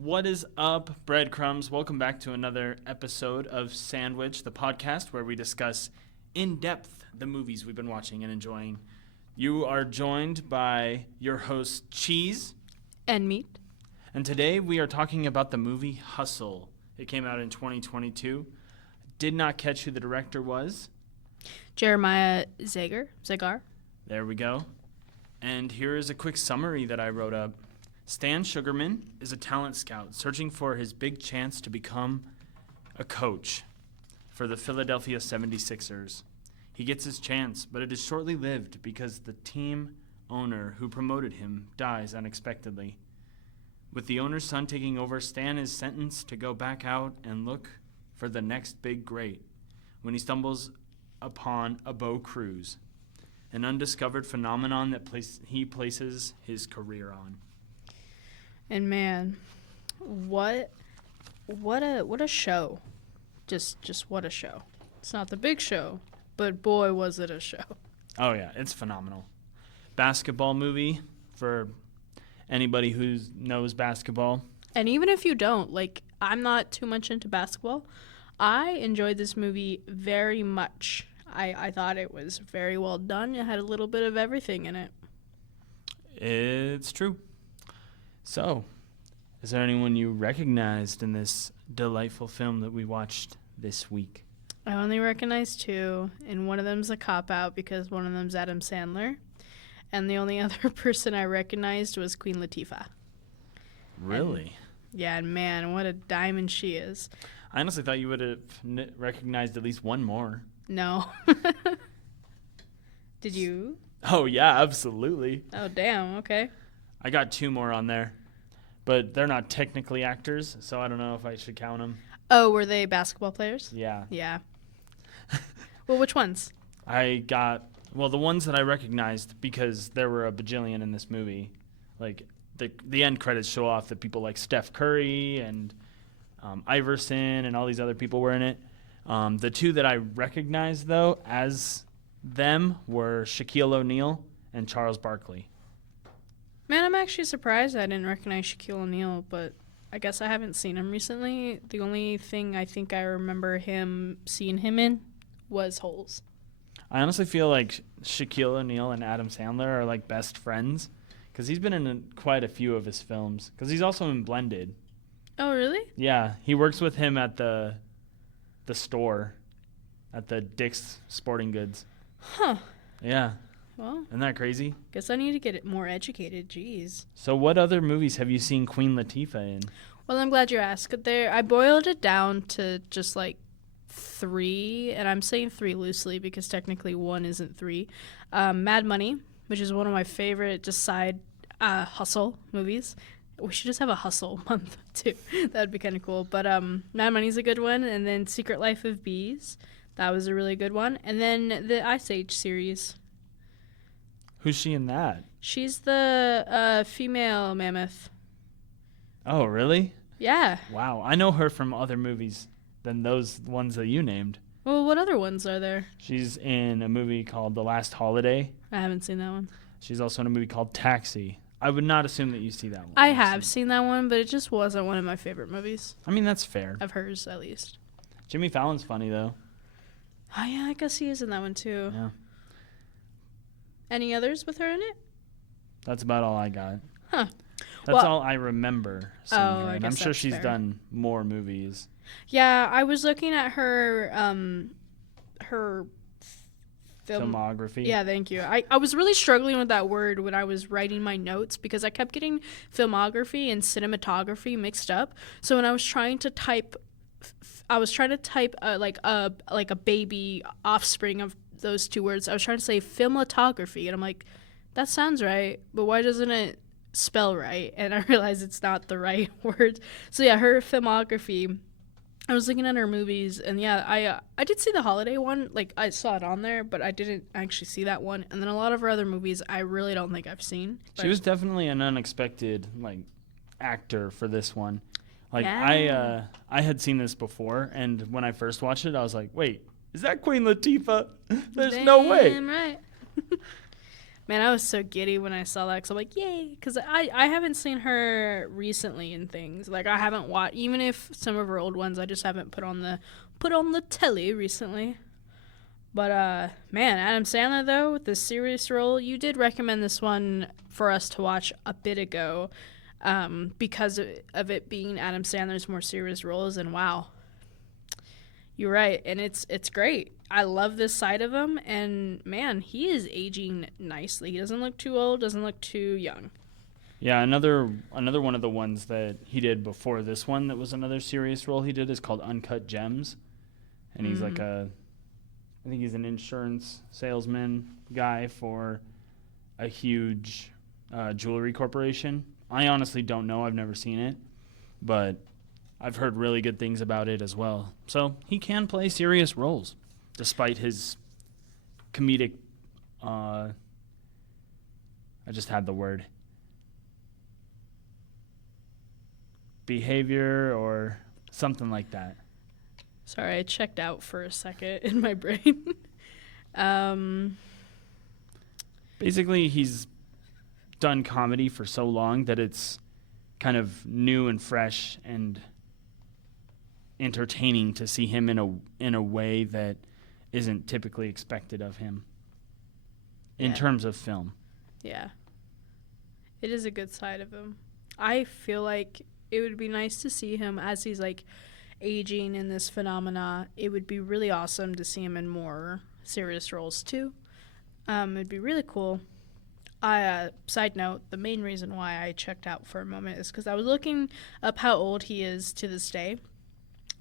What is up, breadcrumbs? Welcome back to another episode of Sandwich, the podcast where we discuss in depth the movies we've been watching and enjoying. You are joined by your host, Cheese. And Meat. And today we are talking about the movie Hustle. It came out in 2022. Did not catch who the director was. Jeremiah Zagar. There we go. And here is a quick summary that I wrote up. Stan Sugarman is a talent scout searching for his big chance to become a coach for the Philadelphia 76ers. He gets his chance, but it is shortly lived because the team owner who promoted him dies unexpectedly. With the owner's son taking over, Stan is sentenced to go back out and look for the next big great when he stumbles upon a boat cruise, an undiscovered phenomenon that he places his career on. And man, what a show. Just what a show. It's not the big show, but boy was it a show. Oh yeah, it's phenomenal. Basketball movie for anybody who knows basketball. And even if you don't, I'm not too much into basketball, I enjoyed this movie very much. I thought it was very well done. It had a little bit of everything in it. It's true. So, is there anyone you recognized in this delightful film that we watched this week? I only recognize two, and one of them's a cop-out because one of them's Adam Sandler. And the only other person I recognized was Queen Latifah. Really? And man, what a diamond she is. I honestly thought you would have recognized at least one more. No. Did you? Oh, yeah, absolutely. Oh, damn, okay. I got two more on there, but they're not technically actors, so I don't know if I should count them. Oh, were they basketball players? Yeah. Yeah. Well, which ones? The ones that I recognized because there were a bajillion in this movie. Like, the end credits show off that people like Steph Curry and Iverson and all these other people were in it. The two that I recognized, though, as them were Shaquille O'Neal and Charles Barkley. Man, I'm actually surprised I didn't recognize Shaquille O'Neal, but I guess I haven't seen him recently. The only thing I think I remember seeing him in was Holes. I honestly feel like Shaquille O'Neal and Adam Sandler are like best friends because he's been in quite a few of his films because he's also in Blended. Oh, really? Yeah, he works with him at the store, at the Dick's Sporting Goods. Huh. Yeah. Well, isn't that crazy? Guess I need to get more educated. Jeez. So what other movies have you seen Queen Latifah in? Well, I'm glad you asked. I boiled it down to just three, and I'm saying three loosely because technically one isn't three. Mad Money, which is one of my favorite just side hustle movies. We should just have a hustle month too. That would be kind of cool. But Mad Money's a good one, and then Secret Life of Bees, that was a really good one, and then the Ice Age series. Who's she in that? She's the female mammoth. Oh, really? Yeah. Wow, I know her from other movies than those ones that you named. Well, what other ones are there? She's in a movie called The Last Holiday. I haven't seen that one. She's also in a movie called Taxi. I would not assume that you see that one. I have seen that one, but it just wasn't one of my favorite movies. I mean, that's fair. Of hers, at least. Jimmy Fallon's funny, though. Oh, yeah, I guess he is in that one, too. Yeah. Any others with her in it? That's about all I got. Huh. That's all I remember seeing her. I And guess I'm sure that's she's fair. done more movies. Yeah, I was looking at her Filmography. Yeah, thank you. I was really struggling with that word when I was writing my notes because I kept getting filmography and cinematography mixed up. So when I was trying to type a baby offspring of those two words. I was trying to say filmatography, and I'm like, that sounds right, but why doesn't it spell right? And I realized it's not the right word. So yeah, her filmography. I was looking at her movies, and yeah, I did see the Holiday one. I saw it on there, but I didn't actually see that one. And then a lot of her other movies, I really don't think I've seen. She was definitely an unexpected actor for this one. Yeah. I had seen this before, and when I first watched it, I was like, wait, is that Queen Latifah? There's no way. Damn right. Man, I was so giddy when I saw that because I'm like, yay! Because I haven't seen her recently in things. Like, I haven't watched, even if some of her old ones I just haven't put on the telly recently. But, man, Adam Sandler, though, with this serious role, you did recommend this one for us to watch a bit ago because of it being Adam Sandler's more serious roles, and wow. You're right, and it's great. I love this side of him, and man, he is aging nicely. He doesn't look too old, doesn't look too young. Yeah, another one of the ones that he did before this one that was another serious role he did is called Uncut Gems. And he's like I think he's an insurance salesman guy for a huge jewelry corporation. I honestly don't know. I've never seen it, but I've heard really good things about it as well. So he can play serious roles despite his comedic, I just had the word, behavior or something like that. Sorry, I checked out for a second in my brain. Basically, he's done comedy for so long that it's kind of new and fresh and entertaining to see him in a way that isn't typically expected of him in terms of film. Yeah. It is a good side of him. I feel like it would be nice to see him as he's like aging in this phenomena. It would be really awesome to see him in more serious roles too. It'd be really cool. Side note, the main reason why I checked out for a moment is because I was looking up how old he is to this day,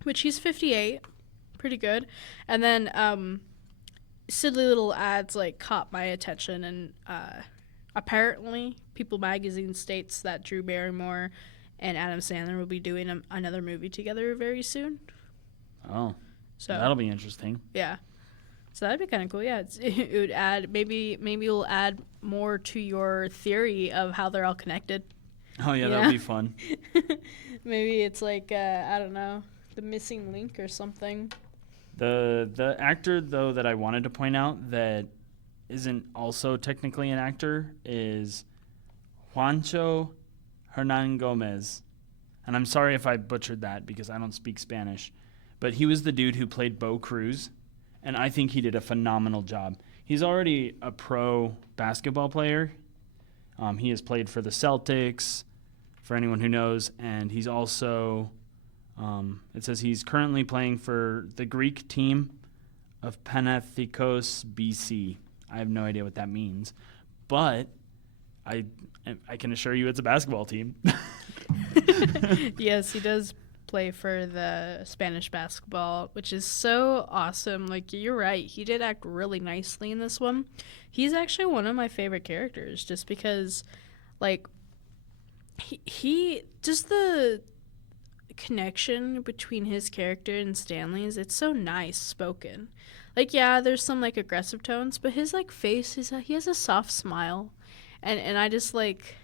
which he's 58, pretty good. And then silly little ads like caught my attention, and apparently People Magazine states that Drew Barrymore and Adam Sandler will be doing another movie together very soon. Oh, so that'll be interesting. Yeah. So that'd be kind of cool. Yeah, it would add maybe it'll add more to your theory of how they're all connected. Oh yeah, that'd be fun. Maybe it's like I don't know, the missing link or something. The actor though that I wanted to point out that isn't also technically an actor is Juancho Hernan Gomez, and I'm sorry if I butchered that because I don't speak Spanish, but he was the dude who played Bo Cruz. And I think he did a phenomenal job. He's already a pro basketball player. He has played for the Celtics, for anyone who knows. And he's also, it says he's currently playing for the Greek team of Panathinaikos BC. I have no idea what that means. But I can assure you it's a basketball team. Yes, he does play for the Spanish basketball, which is so awesome. Like, you're right, he did act really nicely in this one. He's actually one of my favorite characters just because, like, he just the connection between his character and Stanley's, it's so nice spoken. Like, yeah, there's some like aggressive tones, but his like face, he has a soft smile, and I just like,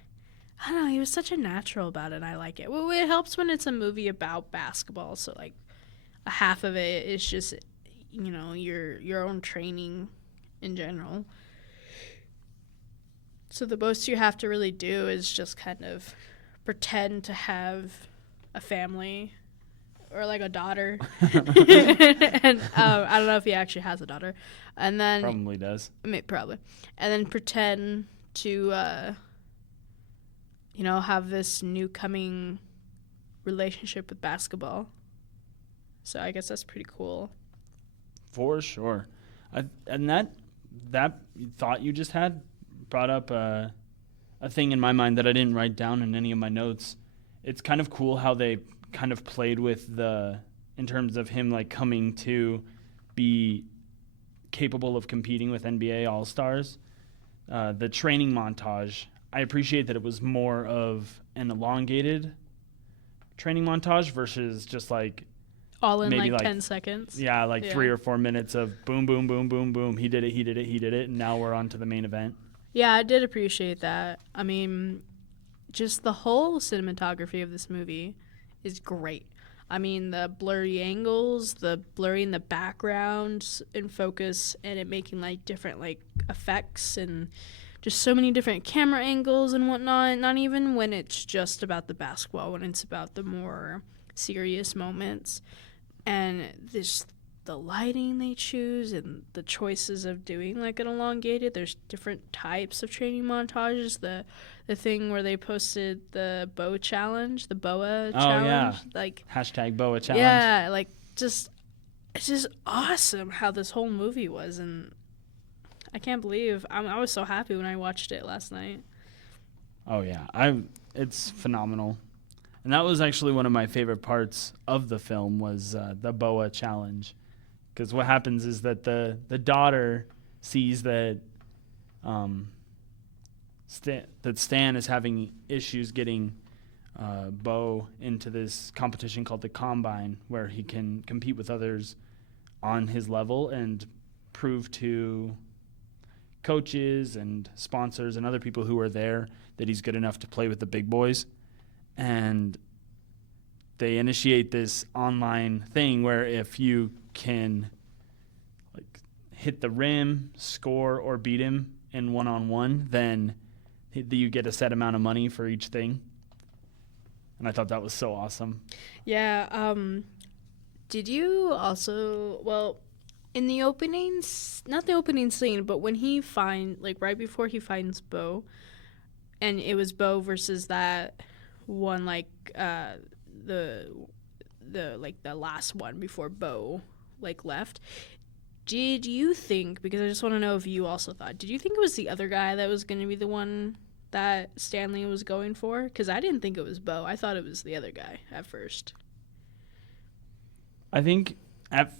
I don't know, he was such a natural about it, and I like it. Well, it helps when it's a movie about basketball, so, like, a half of it is just, you know, your own training in general. So the most you have to really do is just kind of pretend to have a family or, like, a daughter. And I don't know if he actually has a daughter. And then... Probably does. Probably. And then pretend to... you know, have this new coming relationship with basketball. So I guess that's pretty cool. For sure. And that thought you just had brought up a thing in my mind that I didn't write down in any of my notes. It's kind of cool how they kind of played with in terms of him like coming to be capable of competing with NBA All-Stars. The training montage, I appreciate that it was more of an elongated training montage versus just like all in maybe like 10 seconds. Yeah, like 3 or 4 minutes of boom, boom, boom, boom, boom. He did it, and now we're on to the main event. Yeah, I did appreciate that. I mean, just the whole cinematography of this movie is great. I mean, the blurry angles, the blurring the background in focus, and it making like different like effects and just so many different camera angles and whatnot. Not even when it's just about the basketball, when it's about the more serious moments. And this, the lighting they choose and the choices of doing like an elongated. There's different types of training montages. The thing where they posted the boa challenge, Yeah. like Hashtag boa challenge. yeah, like just it's just awesome how this whole movie was, and I can't believe I was so happy when I watched it last night. Oh yeah, it's phenomenal, and that was actually one of my favorite parts of the film was the boa challenge, because what happens is that the daughter sees that Stan is having issues getting Bo into this competition called the Combine, where he can compete with others on his level and prove to coaches and sponsors and other people who are there that he's good enough to play with the big boys. And they initiate this online thing where if you can like hit the rim, score, or beat him in one-on-one, then you get a set amount of money for each thing. And I thought that was so awesome. Yeah. Did you also, well, in the opening, not the opening scene, but when he right before he finds Bo, and it was Bo versus that one, the last one before Bo, left. Did you think, because I just want to know if you also thought, did you think it was the other guy that was going to be the one that Stanley was going for? Because I didn't think it was Bo. I thought it was the other guy at first. I think at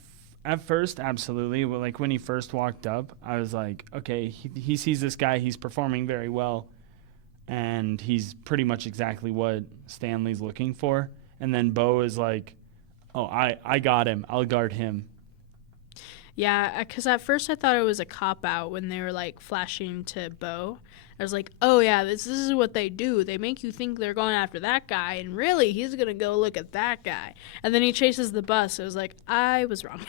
first, absolutely. Well, like when he first walked up, I was like, okay, he sees this guy. He's performing very well, and he's pretty much exactly what Stanley's looking for. And then Bo is like, oh, I got him. I'll guard him. Yeah, because at first I thought it was a cop-out when they were, flashing to Bo. I was like, oh, yeah, this is what they do. They make you think they're going after that guy, and really, he's going to go look at that guy. And then he chases the bus. I was like, I was wrong.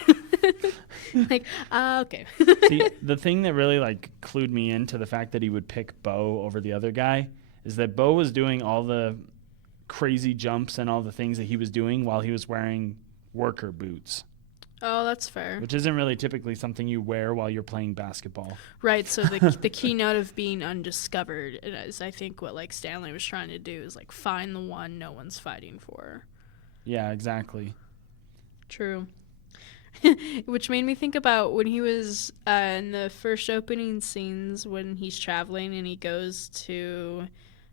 Okay. See, the thing that really, clued me into the fact that he would pick Bo over the other guy is that Bo was doing all the crazy jumps and all the things that he was doing while he was wearing worker boots. Oh, that's fair. Which isn't really typically something you wear while you're playing basketball. Right, so the keynote of being undiscovered is, I think, what, Stanley was trying to do is, find the one no one's fighting for. Yeah, exactly. True. Which made me think about when he was in the first opening scenes when he's traveling and he goes to, I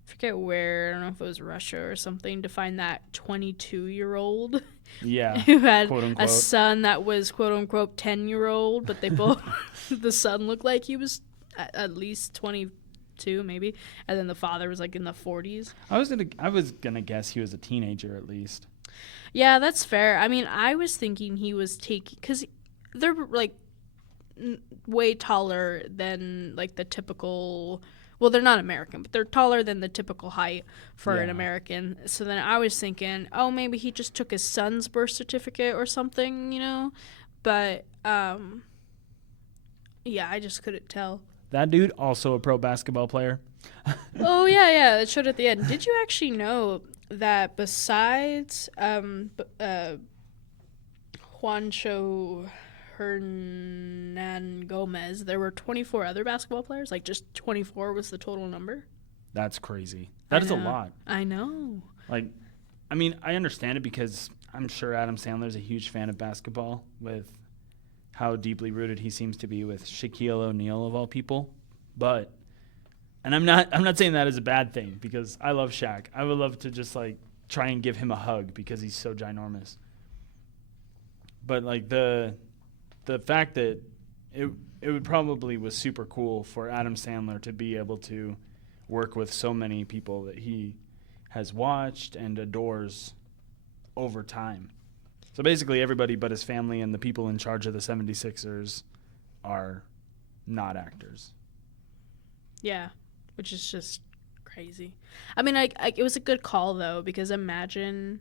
forget where, I don't know if it was Russia or something, to find that 22-year-old. Yeah, who had quote-unquote. a son that was quote-unquote 10-year-old, but they both, the son looked like he was at least 22 maybe, and then the father was in the 40s. I was gonna guess he was a teenager at least. Yeah, that's fair. I mean, I was thinking he was taking, because they're way taller than the typical. Well, they're not American, but they're taller than the typical height for an American. So then I was thinking, oh, maybe he just took his son's birth certificate or something, But, yeah, I just couldn't tell. That dude, also a pro basketball player. Oh, yeah, it showed at the end. Did you actually know that besides Juancho Hernan Gomez, there were 24 other basketball players? Just 24 was the total number? That's crazy. That is a lot. I know. I mean, I understand it because I'm sure Adam Sandler's a huge fan of basketball with how deeply rooted he seems to be with Shaquille O'Neal of all people. But, and I'm not saying that as a bad thing because I love Shaq. I would love to just try and give him a hug because he's so ginormous. But the fact that it would probably was super cool for Adam Sandler to be able to work with so many people that he has watched and adores over time. So basically everybody but his family and the people in charge of the 76ers are not actors. Yeah, which is just crazy. I mean, it was a good call, though, because imagine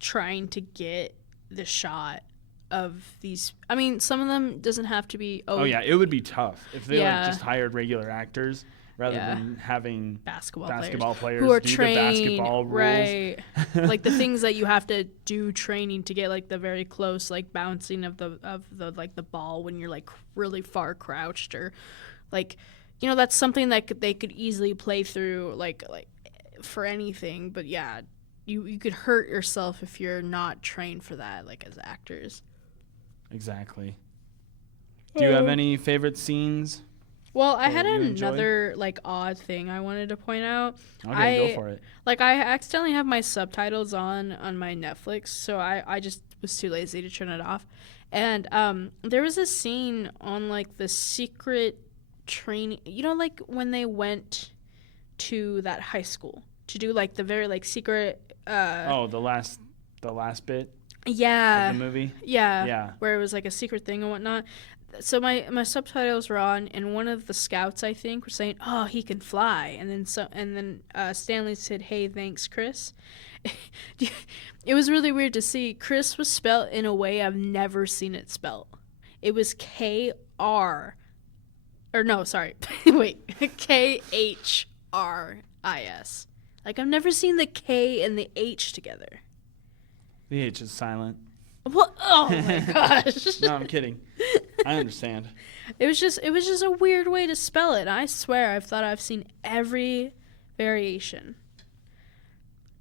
trying to get the shot these. I mean, some of them doesn't have to be. Oh yeah, it would be tough if they Yeah. like just hired regular actors rather Yeah. than having basketball players players who are do the trained, basketball rules. right? Like the things that you have to do training to get like the very close like bouncing of the like the ball when you're like really far crouched, or like, you know, that's something that they could easily play through like for anything. But yeah, you could hurt yourself if you're not trained for that, like as actors. Exactly. Do you have any favorite scenes? Well, I had you enjoy? another like odd thing I wanted to point out. Okay, go for it. Like, I accidentally have my subtitles on my Netflix, so I just was too lazy to turn it off. And there was a scene on like the secret training, you know, like when they went to that high school to do like the very like secret The last bit yeah, of the movie. yeah, where it was like a secret thing and whatnot. So my subtitles were on, and one of the scouts, I think, was saying, "Oh, he can fly," and then Stanley said, "Hey, thanks, Chris." It was really weird to see. Chris was spelled in a way I've never seen it spelled. It was K-R, or no, sorry, wait, K-H-R-I-S. Like, I've never seen the K and the H together. The H is silent. What? Oh my gosh! No, I'm kidding. I understand. It was just a weird way to spell it. I swear I've seen every variation.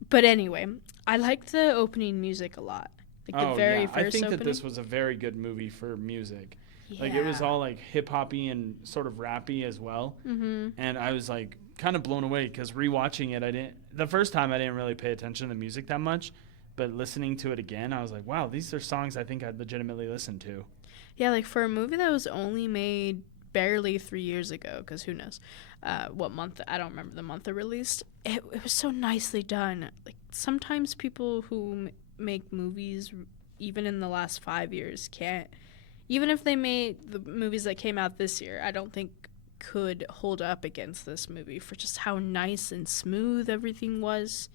But anyway, I liked the opening music a lot. Like the very first I think opening. that this was a very good movie for music. Yeah. Like, it was all like hip hoppy and sort of rappy as well. Mm-hmm. And I was like kind of blown away because rewatching it, the first time I didn't really pay attention to the music that much, but listening to it again, I was like, wow, these are songs I think I'd legitimately listen to. Yeah, like for a movie that was only made barely 3 years ago, because who knows what month, I don't remember the month it released, it was so nicely done. Like, sometimes people who make movies, even in the last 5 years, can't, even if they made the movies that came out this year, I don't think could hold up against this movie for just how nice and smooth everything was.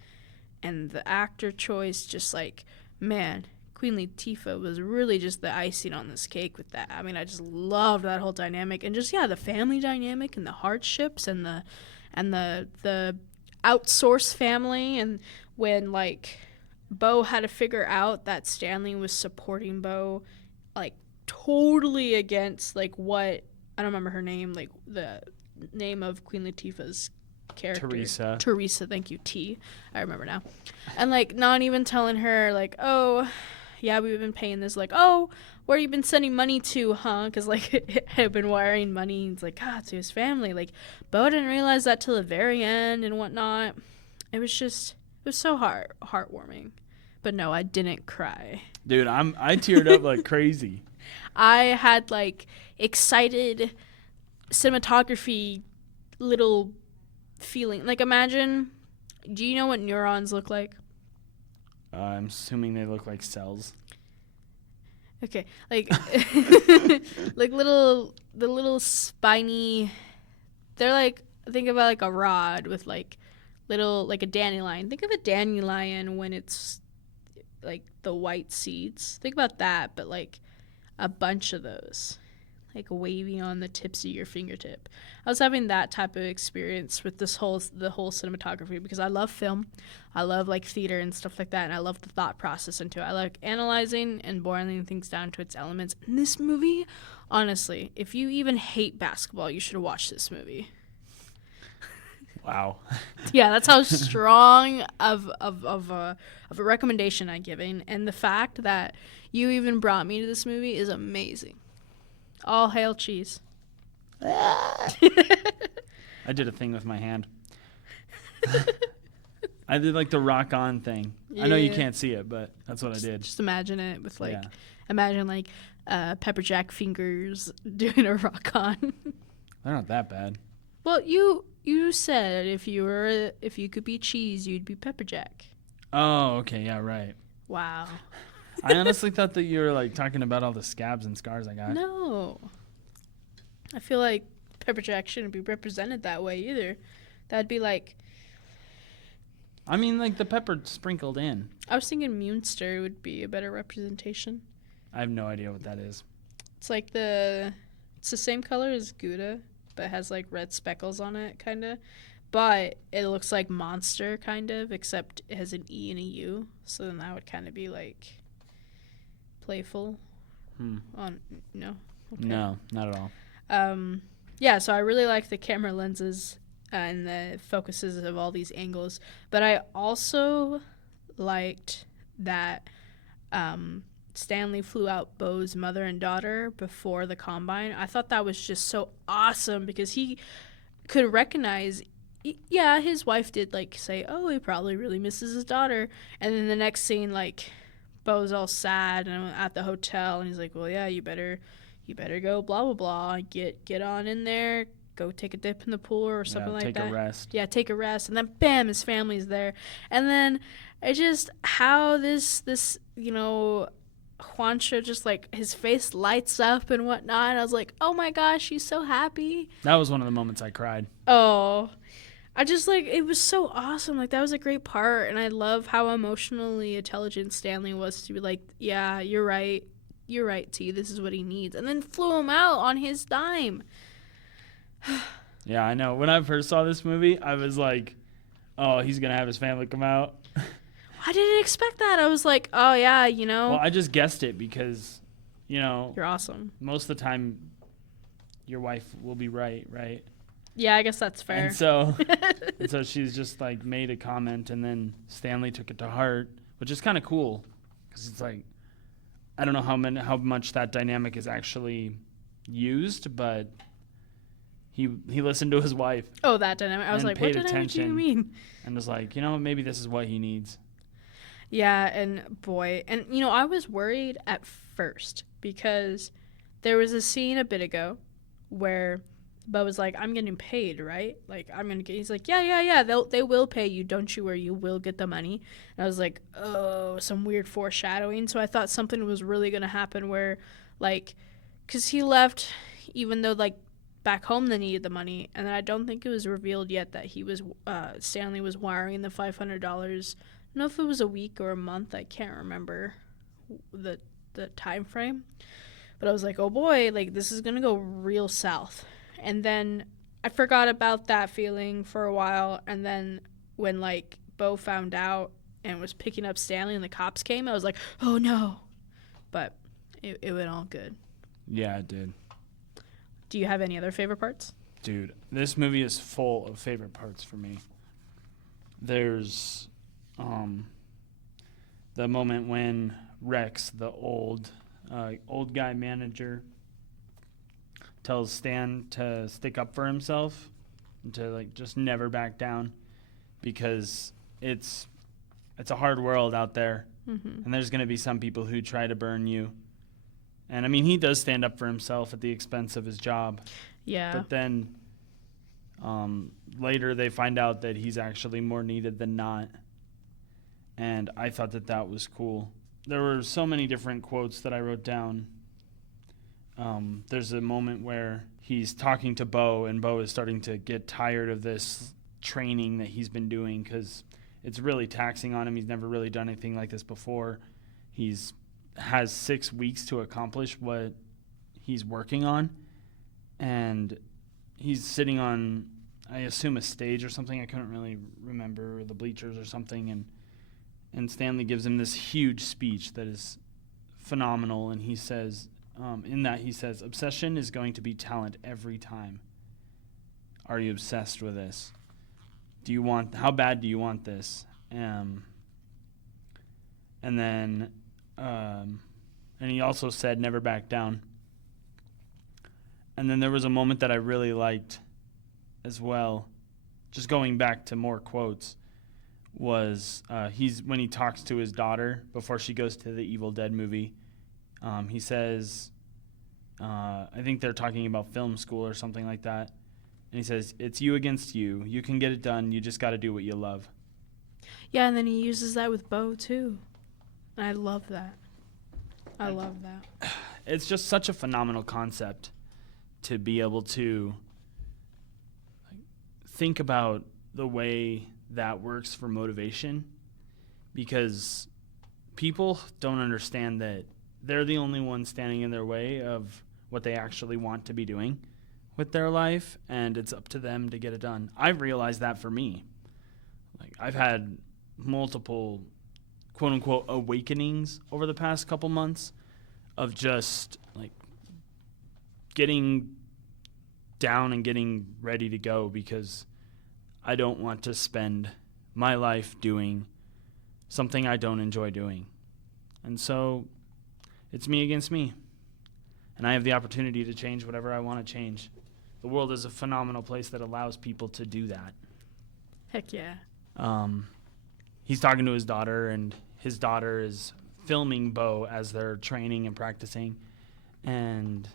And the actor choice, just like, man, Queen Latifah was really just the icing on this cake with that. I mean, I just loved that whole dynamic, and just, yeah, the family dynamic and the hardships and the outsourced family, and when like Bo had to figure out that Stanley was supporting Bo, like totally against like what, I don't remember her name, like the name of Queen Latifah's character. Teresa, thank you, T. I remember now. And like not even telling her like, oh, yeah, we've been paying this, like, oh, where you been sending money to, huh? Because like it had been wiring money. It's like, God, to his family. Like, Bo didn't realize that till the very end and whatnot. It was so heartwarming. But no, I didn't cry. Dude, I teared up like crazy. I had like excited cinematography little feeling. Like, imagine, do you know what neurons look like? I'm assuming they look like cells. Okay, like like the little spiny, they're like, think about like a rod with like little, like a dandelion. Think of a dandelion when it's like the white seeds. Think about that, but like a bunch of those, like wavy on the tips of your fingertip. I was having that type of experience with the whole cinematography, because I love film. I love like theater and stuff like that, and I love the thought process into it. I like analyzing and boiling things down to its elements. In this movie, honestly, if you even hate basketball, you should watch this movie. Wow. Yeah, that's how strong of a recommendation I'm giving, and the fact that you even brought me to this movie is amazing. All hail cheese. I did a thing with my hand. I did like the rock on thing. Yeah. I know you can't see it, but that's what I did. Just imagine it with like, imagine like pepper jack fingers doing a rock on. They're not that bad. Well, you said if you could be cheese, you'd be pepper jack. Oh, okay, yeah, right. Wow. I honestly thought that you were like talking about all the scabs and scars I got. No. I feel like pepper jack shouldn't be represented that way either. That'd be like, I mean, like the pepper sprinkled in. I was thinking Munster would be a better representation. I have no idea what that is. It's like it's the same color as Gouda, but it has like red speckles on it, kind of. But it looks like Monster, kind of, except it has an E and a U. So then that would kind of be like playful. No. Okay. No, not at all. Yeah, so I really like the camera lenses and the focuses of all these angles. But I also liked that Stanley flew out Bo's mother and daughter before the combine. I thought that was just so awesome because he could recognize, yeah, his wife did like say, oh, he probably really misses his daughter. And then the next scene, like, Bo's all sad and at the hotel, and he's like, well, yeah, you better go blah blah blah, get on in there, go take a dip in the pool or something like that. Take a rest. Yeah, take a rest. And then bam, his family's there. And then it just how this Juancho just like his face lights up and whatnot. And I was like, oh my gosh, he's so happy. That was one of the moments I cried. Oh, I just like it was so awesome. Like that was a great part, and I love how emotionally intelligent Stanley was to be like, yeah, you're right, T. This is what he needs, and then flew him out on his dime. Yeah, I know. When I first saw this movie, I was like, oh, he's gonna have his family come out. I didn't expect that. I was like, oh yeah, Well, I just guessed it because, you're awesome. Most of the time, your wife will be right? Yeah, I guess that's fair. And so she's just like made a comment, and then Stanley took it to heart, which is kind of cool because it's like I don't know how much that dynamic is actually used, but he listened to his wife. Oh, that dynamic! I was like, what dynamic do you mean? And was like, maybe this is what he needs. Yeah, and boy, and I was worried at first because there was a scene a bit ago where Bo was like, I'm getting paid, right? Like, he's like, yeah, they will pay you. Don't you worry, you will get the money. And I was like, oh, some weird foreshadowing. So I thought something was really going to happen where, like, because he left, even though, like, back home they needed the money. And I don't think it was revealed yet that Stanley was wiring the $500. I don't know if it was a week or a month. I can't remember the time frame. But I was like, oh boy, like, this is going to go real south. And then I forgot about that feeling for a while. And then when, like, Bo found out and was picking up Stanley and the cops came, I was like, oh, no. But it went all good. Yeah, it did. Do you have any other favorite parts? Dude, this movie is full of favorite parts for me. There's the moment when Rex, the old guy manager, tells Stan to stick up for himself and to like just never back down because it's a hard world out there, and there's going to be some people who try to burn you. And I mean, he does stand up for himself at the expense of his job. Yeah. But then later they find out that he's actually more needed than not. And I thought that was cool. There were so many different quotes that I wrote down. There's a moment where he's talking to Bo, and Bo is starting to get tired of this training that he's been doing because it's really taxing on him. He's never really done anything like this before. Has 6 weeks to accomplish what he's working on, and he's sitting on, I assume, a stage or something. I couldn't really remember, or the bleachers or something, and Stanley gives him this huge speech that is phenomenal, and he says, obsession is going to be talent every time. Are you obsessed with this? How bad do you want this? And then, and he also said, never back down. And then there was a moment that I really liked as well, just going back to more quotes, was when he talks to his daughter before she goes to the Evil Dead movie. He says, I think they're talking about film school or something like that. And he says, it's you against you. You can get it done. You just got to do what you love. Yeah, and then he uses that with Bo, too. And I love that. I love that. It's just such a phenomenal concept to be able to think about the way that works for motivation, because people don't understand that they're the only ones standing in their way of what they actually want to be doing with their life, and it's up to them to get it done. I've realized that for me. Like, I've had multiple quote unquote awakenings over the past couple months of just like getting down and getting ready to go, because I don't want to spend my life doing something I don't enjoy doing. And so it's me against me. And I have the opportunity to change whatever I want to change. The world is a phenomenal place that allows people to do that. Heck yeah. He's talking to his daughter, and his daughter is filming Bo as they're training and practicing. And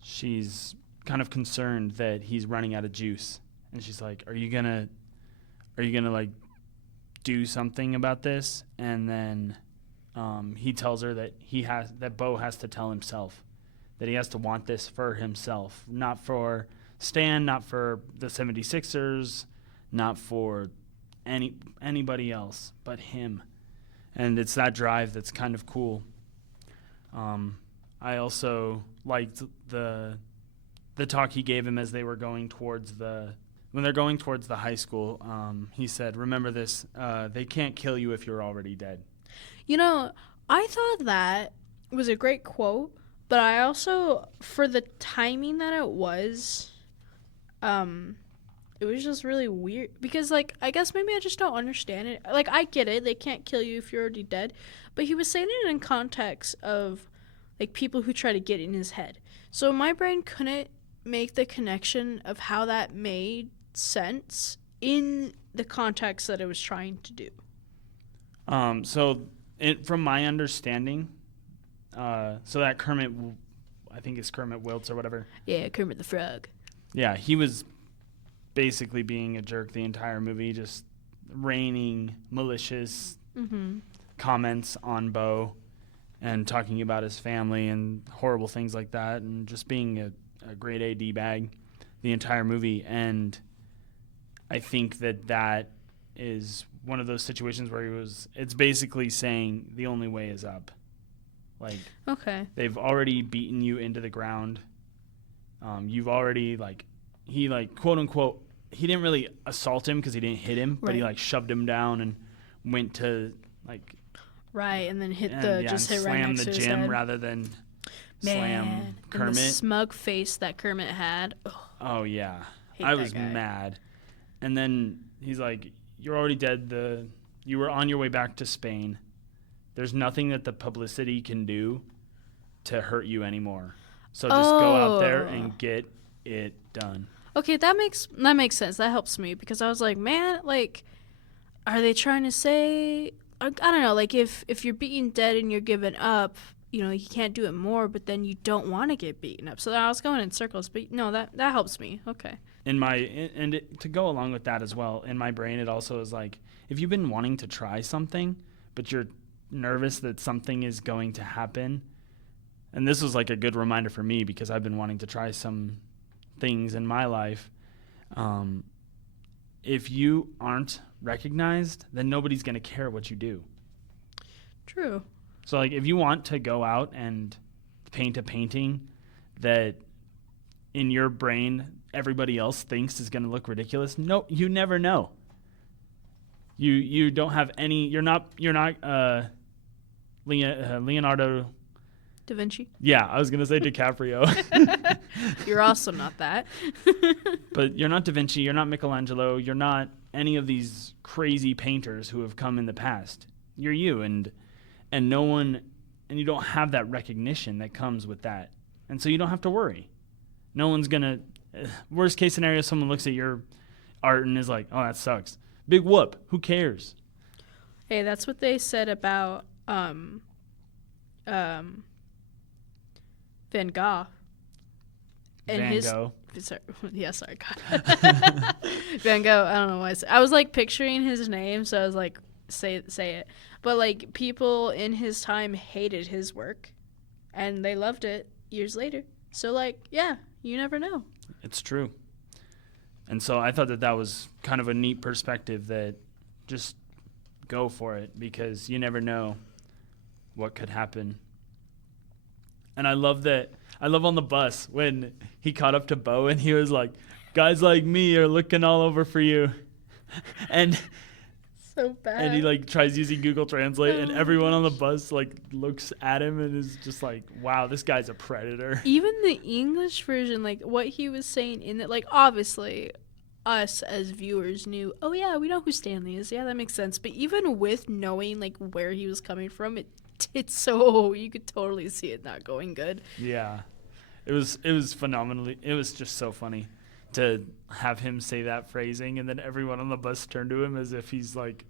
she's kind of concerned that he's running out of juice. And she's like, are you gonna like do something about this? And then he tells her that Bo has to tell himself that he has to want this for himself, not for Stan, not for the 76ers, not for anybody else but him. And it's that drive that's kind of cool. I also liked the talk he gave him as they were going towards when they're going towards the high school. He said, remember this, they can't kill you if you're already dead. You know, I thought that was a great quote, but I also, for the timing that it was just really weird, because, like, I guess maybe I just don't understand it. Like, I get it, they can't kill you if you're already dead, but he was saying it in context of, like, people who try to get in his head. So my brain couldn't make the connection of how that made sense in the context that it was trying to do. From my understanding, so that Kermit, I think it's Kermit Wiltz or whatever. Yeah, Kermit the Frog. Yeah, he was basically being a jerk the entire movie, just raining malicious comments on Bo and talking about his family and horrible things like that, and just being a grade A D-bag the entire movie. And I think that is one of those situations where it's basically saying the only way is up. Like, okay, they've already beaten you into the ground. You've already, like, he, like, quote unquote, he didn't really assault him because he didn't hit him, but he, like, shoved him down and went to, like, right, and then hit right next to his head. Slam the gym rather than slam Kermit. And the smug face that Kermit had. Ugh. Oh yeah, I was mad. And then he's like, "You're already dead. You were on your way back to Spain. There's nothing that the publicity can do to hurt you anymore. So just go out there and get it done." Okay, that makes sense. That helps me, because I was like, man, like, are they trying to say, I don't know, like, if you're beaten dead and you're given up, you know, you can't do it more, but then you don't want to get beaten up. So I was going in circles, but no, that helps me. Okay. To go along with that as well, in my brain, it also is like, if you've been wanting to try something, but you're nervous that something is going to happen, and this was like a good reminder for me because I've been wanting to try some things in my life. If you aren't recognized, then nobody's going to care what you do. True. So, like, if you want to go out and paint a painting that in your brain everybody else thinks is going to look ridiculous, no, you never know. You don't have any. You're not Leonardo Da Vinci. Yeah, I was going to say DiCaprio. You're also not that. But you're not Da Vinci, you're not Michelangelo, you're not any of these crazy painters who have come in the past. You're you, and no one, and you don't have that recognition that comes with that. And so you don't have to worry. No one's going to, worst case scenario, someone looks at your art and is like, oh, that sucks. Big whoop. Who cares? Hey, that's what they said about Van Gogh. And Gogh. Sorry, God. Van Gogh, I don't know why I was like picturing his name, so I was like, say it. But like, people in his time hated his work, and they loved it years later. So like, yeah, you never know. It's true. And so I thought that was kind of a neat perspective, that just go for it, because you never know what could happen And I love on the bus when he caught up to Bo and he was like, guys like me are looking all over for you. And So bad. and he like tries using Google Translate and everyone on the bus like looks at him and is just like, wow, this guy's a predator. Even the English version, like what he was saying in it, like obviously us as viewers knew, oh yeah, we know who Stanley is. Yeah, that makes sense. But even with knowing like where he was coming from, it's so, you could totally see it not going good. Yeah. It was phenomenally, it was just so funny to have him say that phrasing and then everyone on the bus turn to him as if he's like,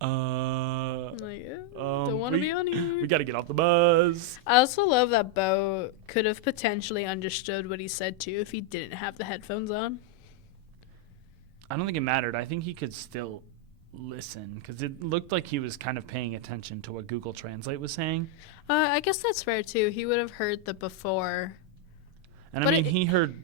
Like, don't want to be on here. We got to get off the bus. I also love that Bo could have potentially understood what he said too if he didn't have the headphones on. I don't think it mattered. I think he could still listen because it looked like he was kind of paying attention to what Google Translate was saying. I guess that's fair too. He would have heard the before. And but I mean,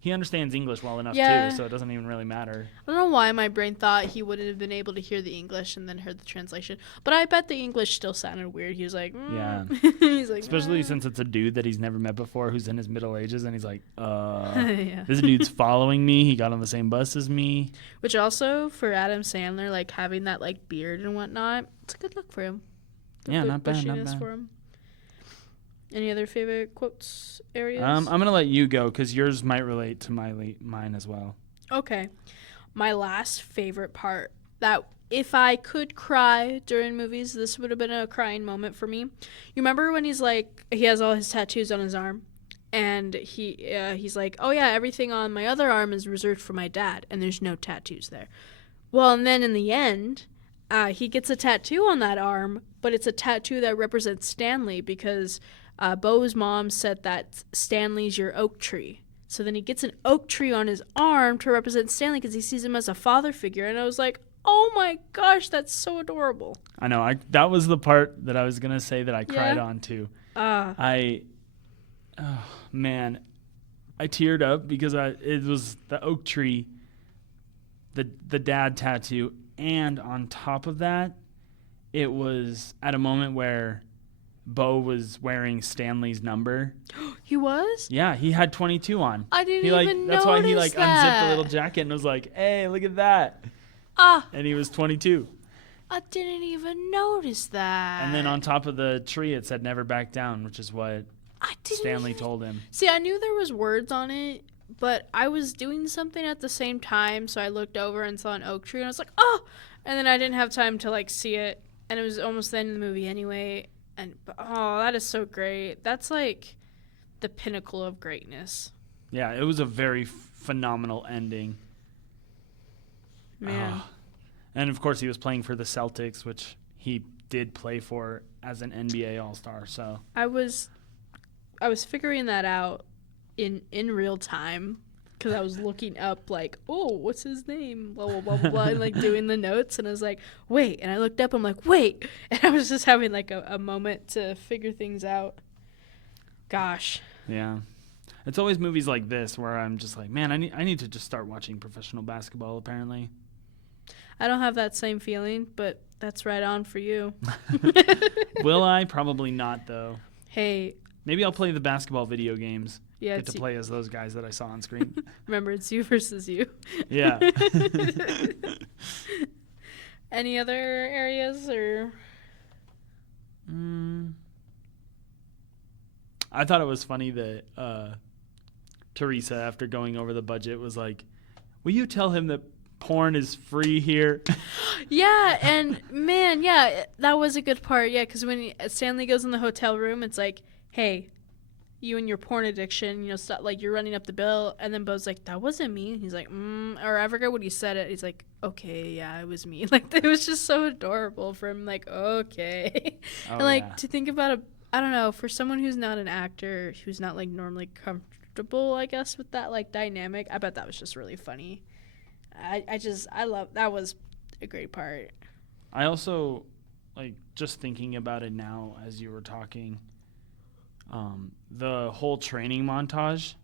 he understands English well enough Yeah. too, so it doesn't even really matter. I don't know why my brain thought he wouldn't have been able to hear the English and then heard the translation. But I bet the English still sounded weird. He was like, Yeah. He's like, Especially since it's a dude that he's never met before who's in his middle ages and he's like, Yeah. this dude's following me. He got on the same bus as me. Which also for Adam Sandler, like having that like beard and whatnot, it's a good look for him. Yeah, not bad, not bushiness bad. for him. Any other favorite quotes areas? I'm going to let you go because yours might relate to mine as well. Okay. My last favorite part, that if I could cry during movies, this would have been a crying moment for me. You remember when he's like, he has all his tattoos on his arm, and he's like, oh yeah, everything on my other arm is reserved for my dad, and there's no tattoos there. Well, and then in the end, he gets a tattoo on that arm, but it's a tattoo that represents Stanley because Bo's mom said that Stanley's your oak tree. So then he gets an oak tree on his arm to represent Stanley because he sees him as a father figure. And I was like, oh my gosh, that's so adorable. I know. That was the part that I was going to say that I cried Yeah? on too. Uh, Man, I teared up because it was the oak tree, the dad tattoo. And on top of that, it was at a moment where Bo was wearing Stanley's number. he was? Yeah, he had 22 on. I didn't He even that's why he notice unzipped the that. little jacket and was like, "Hey, look at that." Ah, And he was 22. I didn't even notice that. And then on top of the tree it said "Never Back Down," which is what I didn't Stanley even- told him. See, I knew there was words on it, but I was doing something at the same time, so I looked over and saw an oak tree, and I was like, oh! And then I didn't have time to, like, see it, and it was almost the end of the movie anyway, and, oh, that is so great. That's, like, the pinnacle of greatness. Yeah, it was a very phenomenal ending. Man. And, of course, he was playing for the Celtics, which he did play for as an NBA All-Star, so. I was figuring that out in real time because I was looking up like, oh, what's his name? Blah blah blah blah, blah and like doing the notes, and I was like, wait, and I looked up, I'm like, wait, and I was just having like a moment to figure things out. Gosh. Yeah. It's always movies like this where I'm just like, man, I need to just start watching professional basketball, apparently. I don't have that same feeling, but that's right on for you. Will I? Probably not, though. Hey, Maybe I'll play the basketball video games. yeah, Get to play as those guys that I saw on screen. remember, it's you versus you. Yeah. Any other areas or? I thought it was funny that Teresa, after going over the budget, was like, will you tell him that porn is free here? Yeah, and man, yeah, that was a good part. Yeah, because when Stanley goes in the hotel room, it's like, hey, you and your porn addiction, stop, like, you're running up the bill. And then Bo's like, that wasn't me. He's like, or I forget what he said it. He's like, okay, yeah, it was me. Like, it was just so adorable for him, like, okay. Oh, And, like, yeah. to think about I don't know, for someone who's not an actor, who's not, like, normally comfortable, I guess, with that, like, dynamic, I bet that was just really funny. I love, that was a great part. I also, like, just thinking about it now as you were talking, the whole training montage,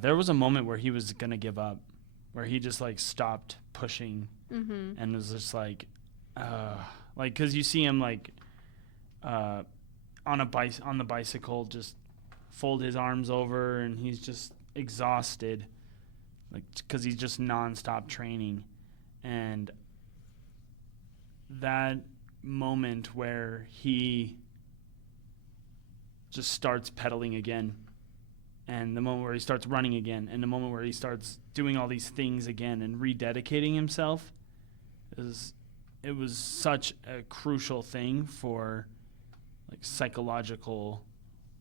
there was a moment where he was going to give up, where he just, like, stopped pushing and was just like, because you see him, like, on the bicycle, just fold his arms over, and he's just exhausted, like, because he's just nonstop training. And that moment where he just starts pedaling again, and the moment where he starts running again, and the moment where he starts doing all these things again and rededicating himself, it was such a crucial thing for like psychological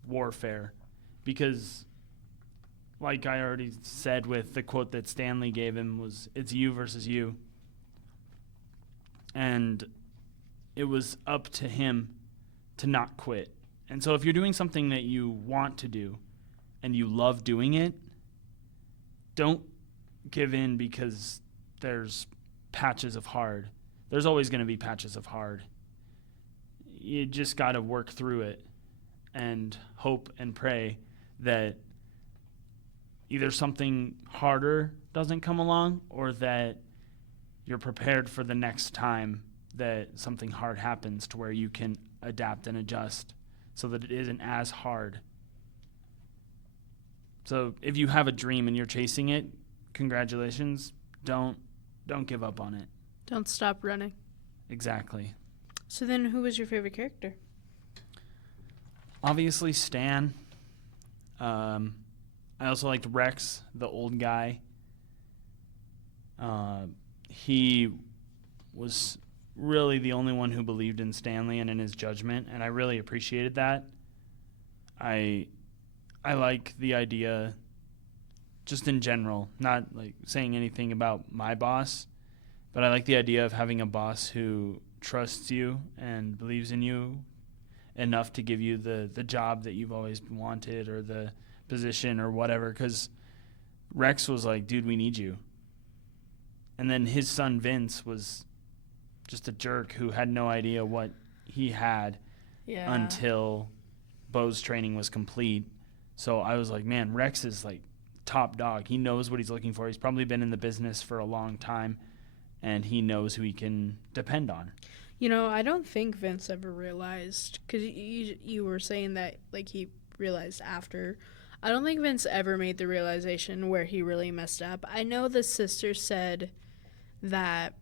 warfare, because like I already said with the quote that Stanley gave him was, it's you versus you. And it was up to him to not quit. And so if you're doing something that you want to do and you love doing it, don't give in because there's patches of hard. There's always going to be patches of hard. You just got to work through it and hope and pray that either something harder doesn't come along, or that you're prepared for the next time that something hard happens to where you can adapt and adjust so that it isn't as hard. So if you have a dream and you're chasing it, congratulations. Don't give up on it. Don't stop running. Exactly. So then who was your favorite character? Obviously Stan. I also liked Rex, the old guy. He was really the only one who believed in Stanley and in his judgment, and I really appreciated that. I like the idea, just in general, not like saying anything about my boss, but I like the idea of having a boss who trusts you and believes in you enough to give you the job that you've always wanted, or the position or whatever, because Rex was like, dude, we need you. And then his son Vince was just a jerk who had no idea what he had until Bo's training was complete. So I was like, man, Rex is like top dog. He knows what he's looking for. He's probably been in the business for a long time, and he knows who he can depend on. You know, I don't think Vince ever realized, because you were saying that like he realized after. I don't think Vince ever made the realization where he really messed up. I know the sister said that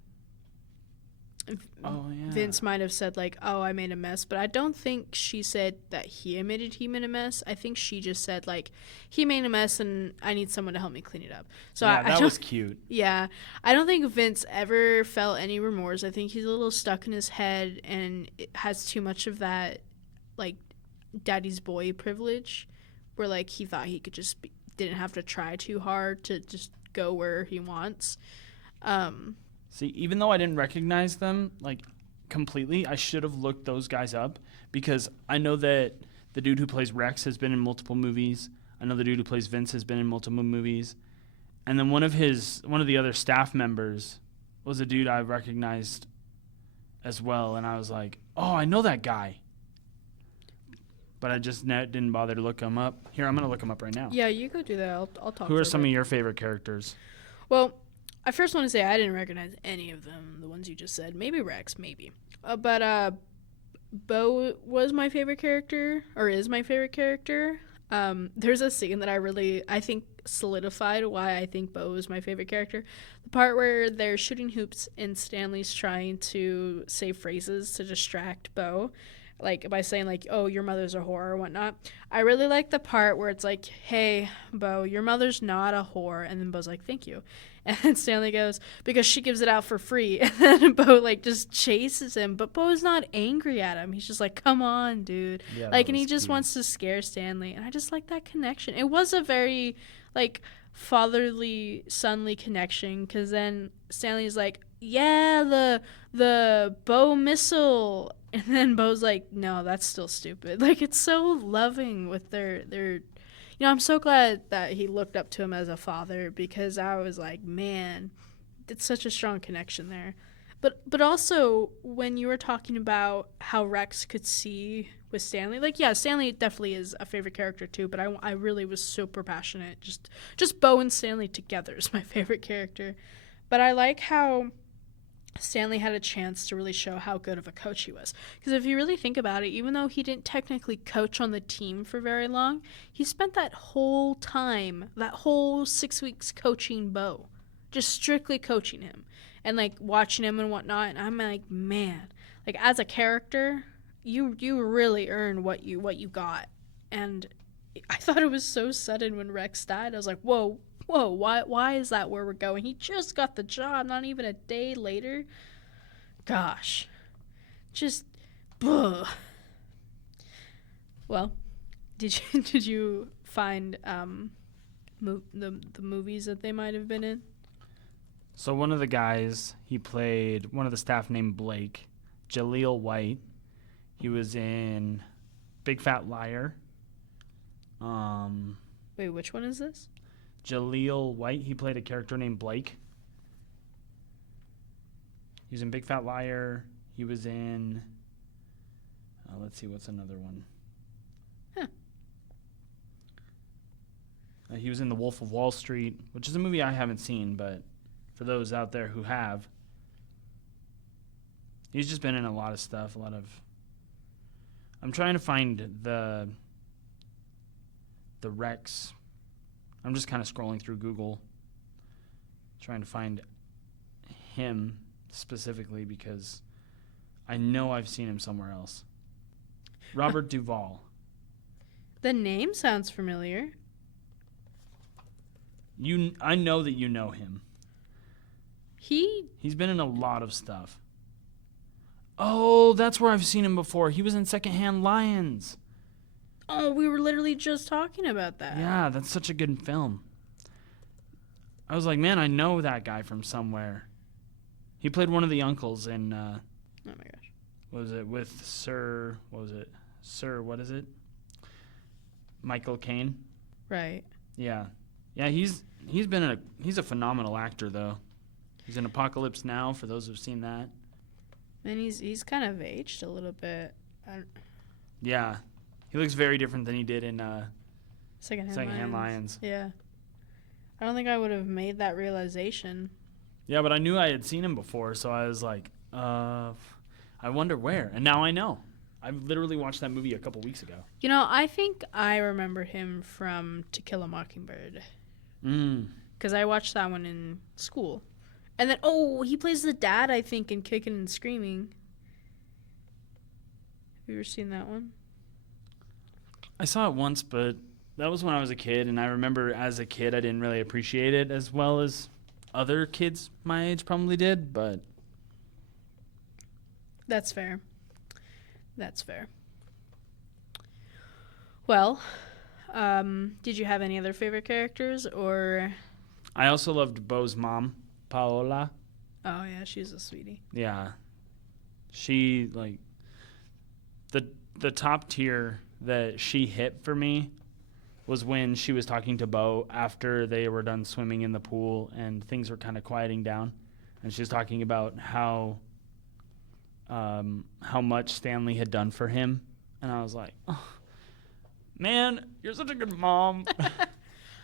Vince might have said like, oh, I made a mess, but I don't think she said that he admitted he made a mess. I think she just said like, he made a mess and I need someone to help me clean it up. So yeah, that was cute. Yeah, I don't think Vince ever felt any remorse. I think he's a little stuck in his head and it has too much of that like daddy's boy privilege, where like he thought he could just didn't have to try too hard to just go where he wants. See, even though I didn't recognize them like completely, I should have looked those guys up, because I know that the dude who plays Rex has been in multiple movies. I know the dude who plays Vince has been in multiple movies. And then one of the other staff members was a dude I recognized as well, and I was like, oh, I know that guy. But I just didn't bother to look him up. Here, I'm going to look him up right now. Yeah, you go do that. I'll talk. Who are some of your favorite characters? Well, I first want to say I didn't recognize any of them, the ones you just said. Maybe Rex, maybe. But Bo was my favorite character, or is my favorite character. There's a scene that I think solidified why I think Bo is my favorite character. The part where they're shooting hoops and Stanley's trying to say phrases to distract Bo, like by saying like, oh, your mother's a whore or whatnot. I really like the part where it's like, hey, Bo, your mother's not a whore. And then Bo's like, thank you. And then Stanley goes, because she gives it out for free. And then Bo like just chases him. But Bo's not angry at him. He's just like, come on, dude. Yeah, like, and he just cute. wants to scare Stanley. And I just like that connection. It was a very like fatherly, sonly connection. Because then Stanley's like, yeah, the Bo missile. And then Bo's like, no, that's still stupid. Like, it's so loving with their you know, I'm so glad that he looked up to him as a father, because I was like, man, it's such a strong connection there. But also, when you were talking about how Rex could see with Stanley, like, yeah, Stanley definitely is a favorite character too, but I really was super passionate. Just Bo and Stanley together is my favorite character. But I like how Stanley had a chance to really show how good of a coach he was. Because if you really think about it, even though he didn't technically coach on the team for very long, he spent that whole time, that whole 6 weeks coaching Bo, just strictly coaching him and like watching him and whatnot. And I'm like, man, like as a character, you really earned what you got. And I thought it was so sudden when Rex died. I was like, whoa, why is that where we're going? He just got the job, not even a day later. Gosh. Just, ugh. Well, did you find the movies that they might have been in? So one of the guys, he played one of the staff named Blake, Jaleel White. He was in Big Fat Liar. Wait, which one is this? Jaleel White, he played a character named Blake. He was in Big Fat Liar. He was in, let's see, what's another one? Huh. He was in The Wolf of Wall Street, which is a movie I haven't seen, but for those out there who have, he's just been in a lot of stuff, I'm trying to find the Rex. I'm just kind of scrolling through Google, trying to find him specifically because I know I've seen him somewhere else. Robert Duvall. The name sounds familiar. I know that you know him. He's been in a lot of stuff. Oh, that's where I've seen him before. He was in Secondhand Lions. Oh, we were literally just talking about that. Yeah, that's such a good film. I was like, man, I know that guy from somewhere. He played one of the uncles in, oh my gosh. what was it, with Sir, what is it? Michael Caine. Right. Yeah. Yeah, he's a phenomenal actor, though. He's in Apocalypse Now, for those who've seen that. And he's kind of aged a little bit. Yeah. He looks very different than he did in Secondhand Lions. Yeah. I don't think I would have made that realization. Yeah, but I knew I had seen him before, so I was like, I wonder where. And now I know. I literally watched that movie a couple weeks ago. You know, I think I remember him from To Kill a Mockingbird. Because I watched that one in school. And then, he plays the dad, I think, in Kicking and Screaming. Have you ever seen that one? I saw it once, but that was when I was a kid, and I remember as a kid I didn't really appreciate it as well as other kids my age probably did, but... That's fair. That's fair. Well, did you have any other favorite characters, or... I also loved Bo's mom, Paola. Oh, yeah, she's a sweetie. Yeah. She, like... The top tier that she hit for me was when she was talking to Bo after they were done swimming in the pool and things were kind of quieting down, and she was talking about how much Stanley had done for him, and I was like, oh, man, you're such a good mom.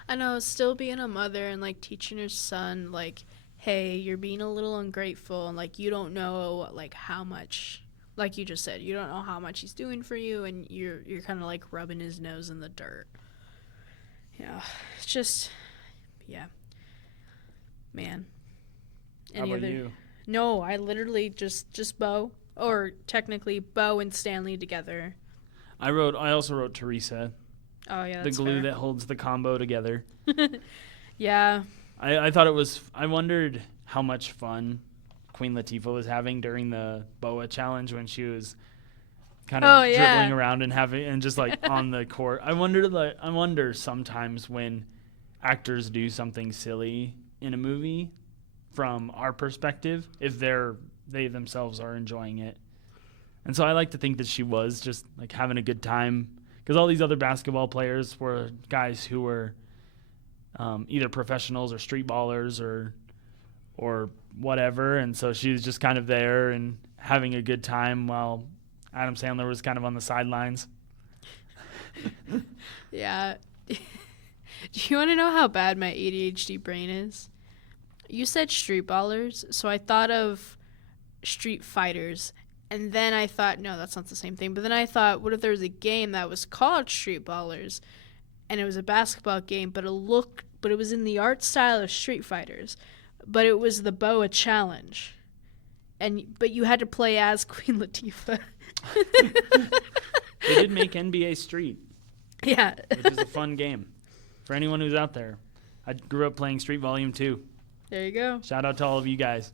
I know, still being a mother and like teaching her son, like, hey, you're being a little ungrateful, and like you don't know like how much. Like you just said, you don't know how much he's doing for you, and you're kind of like rubbing his nose in the dirt. Yeah, it's just, yeah, man. How about you? No, I literally just Bo, or technically Bo and Stanley together. I also wrote Teresa. Oh yeah, the that's glue fair. that holds the combo together. Yeah. I thought it was. I wondered how much fun Queen Latifah was having during the BOA challenge when she was kind of dribbling around and just like on the court. I wonder sometimes when actors do something silly in a movie from our perspective if they themselves are enjoying it. And so I like to think that she was just like having a good time, because all these other basketball players were guys who were either professionals or street ballers or whatever, and so she was just kind of there and having a good time while Adam Sandler was kind of on the sidelines. Yeah. Do you want to know how bad my ADHD brain is? You said street ballers, so I thought of Street Fighters. And then I thought, no, that's not the same thing. But then I thought, what if there was a game that was called Street Ballers, and it was a basketball game, but it was in the art style of Street Fighters, but it was the BOA challenge, but you had to play as Queen Latifah. They did make NBA Street. Yeah, which is a fun game for anyone who's out there. I grew up playing Street Volume 2. There you go. Shout out to all of you guys.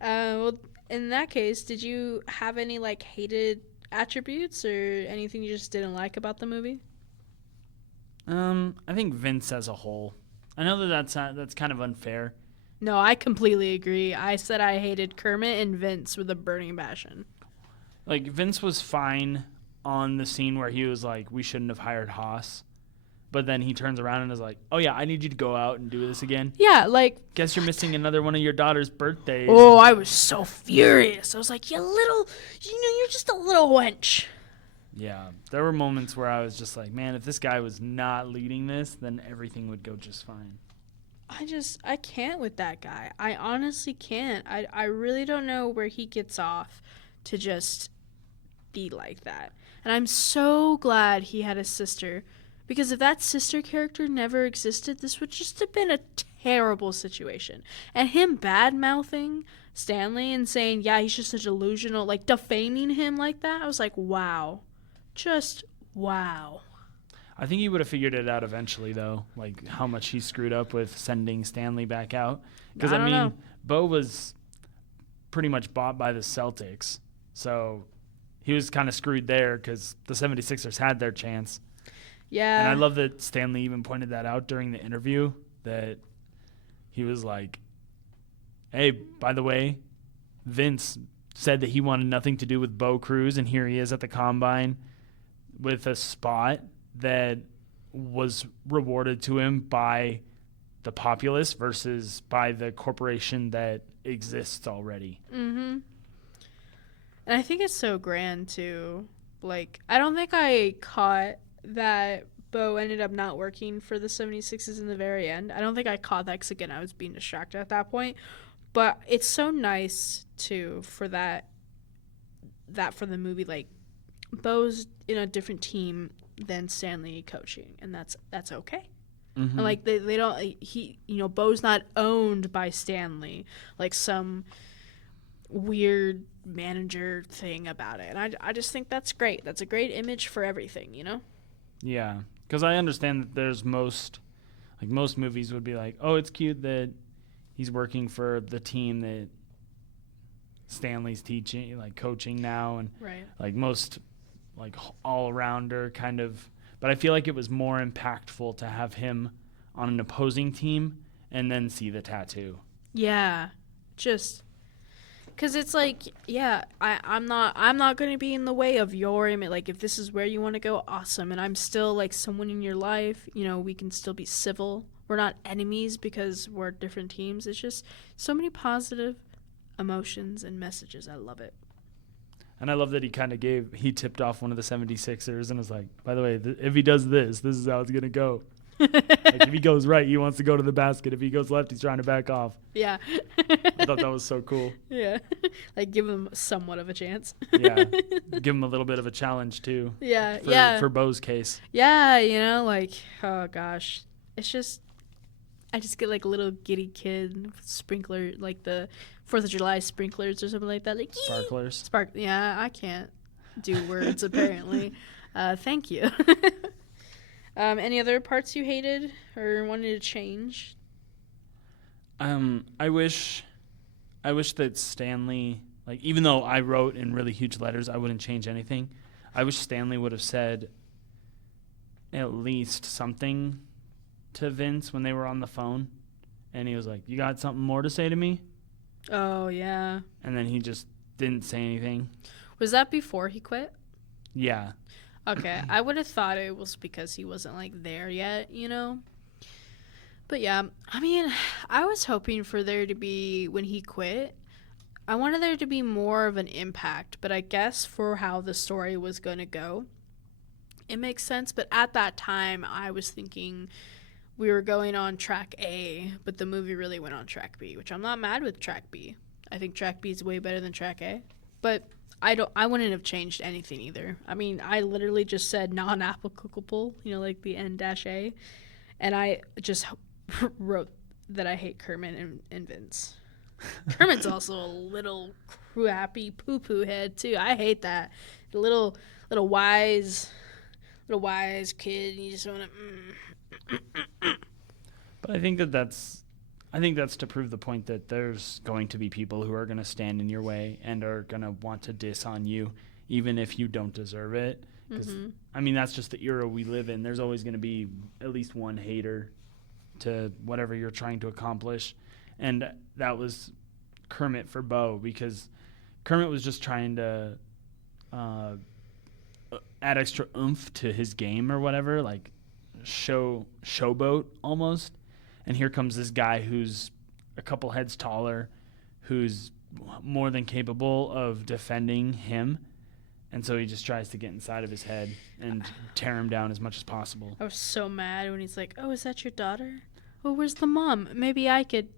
Well, in that case, did you have any like hated attributes or anything you just didn't like about the movie? I think Vince as a whole. I know that's kind of unfair. No, I completely agree. I said I hated Kermit and Vince with a burning passion. Like, Vince was fine on the scene where he was like, we shouldn't have hired Haas. But then he turns around and is like, oh, yeah, I need you to go out and do this again. Yeah, like... Guess you're missing another one of your daughter's birthdays. Oh, I was so furious. I was like, you're just a little wench. Yeah, there were moments where I was just like, man, if this guy was not leading this, then everything would go just fine. I can't with that guy. I honestly can't. I really don't know where he gets off to just be like that. And I'm so glad he had a sister, because if that sister character never existed, this would just have been a terrible situation. And him bad-mouthing Stanley and saying, yeah, he's just a delusional, like defaming him like that, I was like, wow. Just wow. I think he would have figured it out eventually, though, like how much he screwed up with sending Stanley back out. Because, I mean, Bo was pretty much bought by the Celtics, so he was kind of screwed there because the 76ers had their chance. Yeah. And I love that Stanley even pointed that out during the interview, that he was like, hey, by the way, Vince said that he wanted nothing to do with Bo Cruz, and here he is at the Combine with a spot that was rewarded to him by the populace versus by the corporation that exists already. Mm-hmm. And I think it's so grand, too. Like, I don't think I caught that Bo ended up not working for the 76ers in the very end. I don't think I caught that because, again, I was being distracted at that point. But it's so nice, too, for that for the movie. Like, Bo's in a different team than Stanley coaching, and that's okay. Mm-hmm. And, like, they don't, Bo's not owned by Stanley, like some weird manager thing about it. And I just think that's great. That's a great image for everything, Yeah, because I understand that there's most movies would be like, oh, it's cute that he's working for the team that Stanley's teaching, like coaching now, and right. Like most like all-arounder kind of. But I feel like it was more impactful to have him on an opposing team and then see the tattoo. Yeah, just because it's like, yeah, I'm not going to be in the way of your image. Like, if this is where you want to go, awesome. And I'm still like someone in your life. We can still be civil. We're not enemies because we're different teams. It's just so many positive emotions and messages. I love it. And I love that he tipped off one of the 76ers and was like, by the way, if he does this is how it's going to go. Like, if he goes right, he wants to go to the basket. If he goes left, he's trying to back off. Yeah. I thought that was so cool. Yeah. Like, give him somewhat of a chance. Yeah. Give him a little bit of a challenge, too. Yeah. For Bo's case. Yeah, like, oh, gosh. It's just, I just get, like, a little giddy kid sprinkler, like the 4th of July sprinklers or something like that. Like, Sparklers. Yeah, I can't do words, apparently. Thank you. Any other parts you hated or wanted to change? I wish that Stanley, like, even though I wrote in really huge letters, I wouldn't change anything. I wish Stanley would have said at least something to Vince when they were on the phone, and he was like, "You got something more to say to me?" Oh, yeah. And then he just didn't say anything. Was that before he quit? Yeah. Okay, I would have thought it was because he wasn't, like, there yet, But, yeah, I mean, I was hoping for there to be, when he quit, I wanted there to be more of an impact. But I guess for how the story was going to go, it makes sense. But at that time, I was thinking we were going on track A, but the movie really went on track B, which I'm not mad with track B. I think track B is way better than track A. But I wouldn't have changed anything either. I mean, I literally just said non-applicable, like the N-A, and I just wrote that I hate Kermit and Vince. Kermit's also a little crappy poo-poo head too. I hate that. The little wise kid. You just want to. But I think that's to prove the point that there's going to be people who are going to stand in your way and are going to want to diss on you, even if you don't deserve it. Because I mean, that's just the era we live in. There's always going to be at least one hater to whatever you're trying to accomplish. And that was Kermit for Bo, because Kermit was just trying to add extra oomph to his game or whatever, like showboat almost. And here comes this guy who's a couple heads taller, who's more than capable of defending him. And so he just tries to get inside of his head and tear him down as much as possible. I was so mad when he's like, "Oh, is that your daughter? Oh, where's the mom? Maybe I could,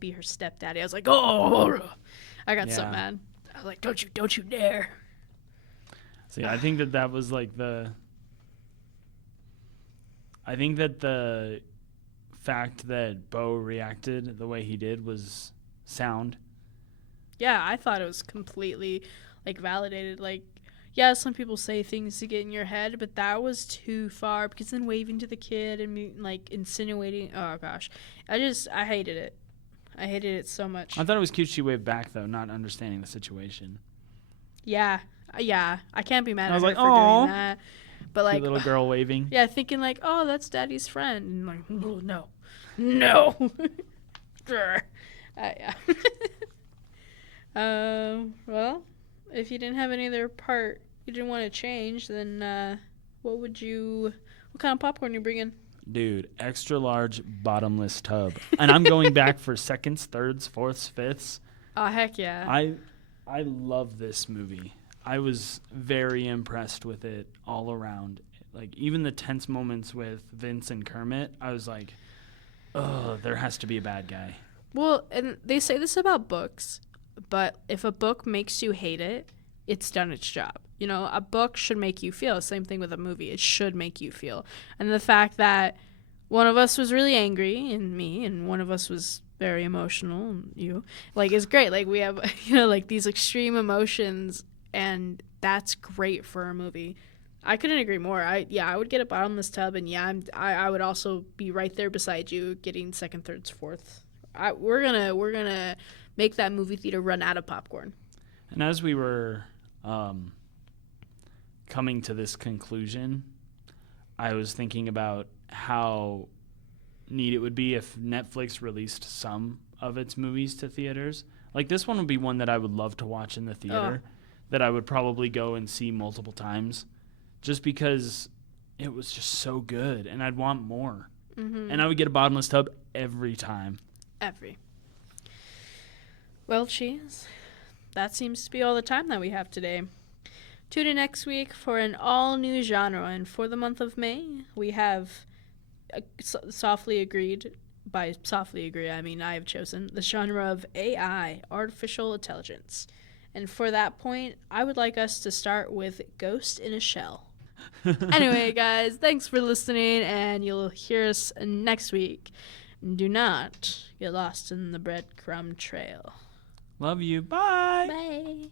be her stepdaddy." I was like, "Oh!" I got so mad. I was like, "Don't you dare!" So yeah, I think that was like I think that the fact that Bo reacted the way he did was sound. Yeah, I thought it was completely validated. Yeah, some people say things to get in your head, but that was too far, because then waving to the kid and insinuating, oh gosh. I hated it. I hated it so much. I thought it was cute she waved back, though, not understanding the situation. Yeah. I can't be mad at her like, for "Aw." doing that. But Cute little girl waving. Yeah, thinking oh, that's daddy's friend. And oh, no. Yeah. Well, if you didn't have any other part you didn't want to change, then what kind of popcorn you bring in? Dude, extra large bottomless tub. And I'm going back for seconds, thirds, fourths, fifths. Oh, heck yeah. I love this movie. I was very impressed with it all around. Even the tense moments with Vince and Kermit, I was like, oh, there has to be a bad guy. Well, and they say this about books, but if a book makes you hate it, it's done its job. A book should make you feel. Same thing with a movie. It should make you feel. And the fact that one of us was really angry, and me, and one of us was very emotional, and you, is great. We have, these extreme emotions, and that's great for a movie. I couldn't agree more. I would get a bottomless tub, and I would also be right there beside you, getting second, thirds, fourth. We're gonna make that movie theater run out of popcorn. And as we were coming to this conclusion, I was thinking about how neat it would be if Netflix released some of its movies to theaters. This one would be one that I would love to watch in the theater, that I would probably go and see multiple times, just because it was just so good, and I'd want more. Mm-hmm. And I would get a bottomless tub every time. Well, Cheese, that seems to be all the time that we have today. Tune in next week for an all-new genre, and for the month of May, we have softly agreed. By softly agree, I mean I have chosen the genre of AI, artificial intelligence. And for that point, I would like us to start with Ghost in a Shell. Anyway, guys, thanks for listening, and you'll hear us next week. Do not get lost in the breadcrumb trail. Love you. Bye. Bye.